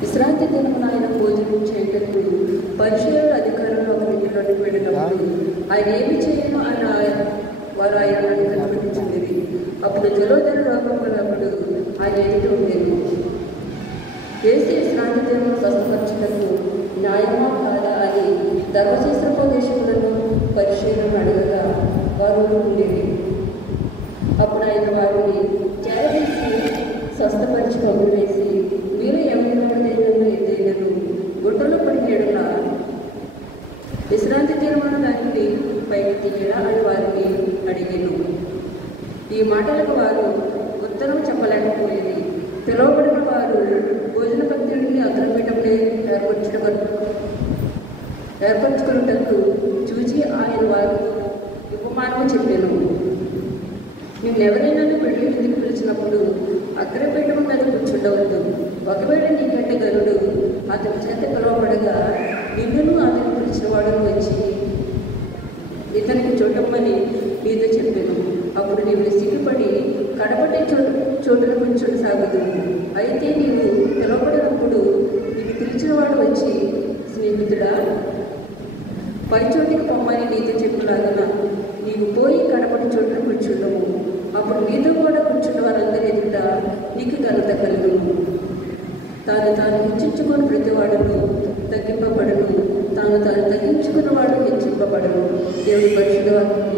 విశ్రాంతి దినమున ఆయన భోజనం చేయటకు పరిశీలన అధికారులు ఒక ఇంటిలోకి వెళ్ళినప్పుడు ఆయన ఏమి చేయను వారు ఆయన కనిపెట్టించింది. అప్పుడు జలోదర రోగం ఉన్నప్పుడు ఆయన ఎదుట ఉండేది. యేసు విశ్రాంతి దినమును స్వస్థపరచుటకు న్యాయమా కాదా అని ధర్మశాస్త్రోపదేశకులను పరిశీలన అడగగా వారు ఉండేది. అప్పుడు ఆయన వారిని చేరవేసి స్వస్థపరిచి కబురు వేసి, మీరు ఏదైనా గుట్టలో పడిన విశ్రాంతి దినమున దానిని పైకి తీయడా అని వారిని అడిగాను. ఈ మాటలకు వారు ఉత్తరం చెప్పలేకపోయేది. పిలువబడిన వారు భోజన భక్తుడిని అగ్రపీఠంలో ఏర్పరచుకున్నట్టు చూచి ఆయన వారు ఉపమానము చెప్పాను. నిన్నెవరైనా పెళ్లికి పిలిచినప్పుడు అగ్రపీఠం మీద కూర్చుండవద్దు. ఒకవేళ నీకంటే గరుడు అతని చేత పిలువబడగా నిన్నును అతను పిలిచిన వాడును వచ్చి ఇతనికి చూడమని నీతో చెప్పాను. అప్పుడు నీవు సిగ్గుపడి కడపటి చోటును కూర్చొని సాగదు. అయితే నీవు పిలువబడినప్పుడు నీకు పిలిచిన వాడు వచ్చి, స్నేహితుడా పై చోటికి పొమ్మని నీతో చెప్పులాగన నీవు పోయి కడపటి చోటును కూర్చుండము. అప్పుడు నీతో కూడా కూర్చున్న వారందరి ఎదుట నీకు ఘనత కలుగును. తాను హెచ్చించుకొని ప్రతివాడును తగ్గింపబడును, తాను తగ్గించుకున్నవాడు హెచ్చింపబడును. దేవుడి పరిశుద్ధ వాక్యం.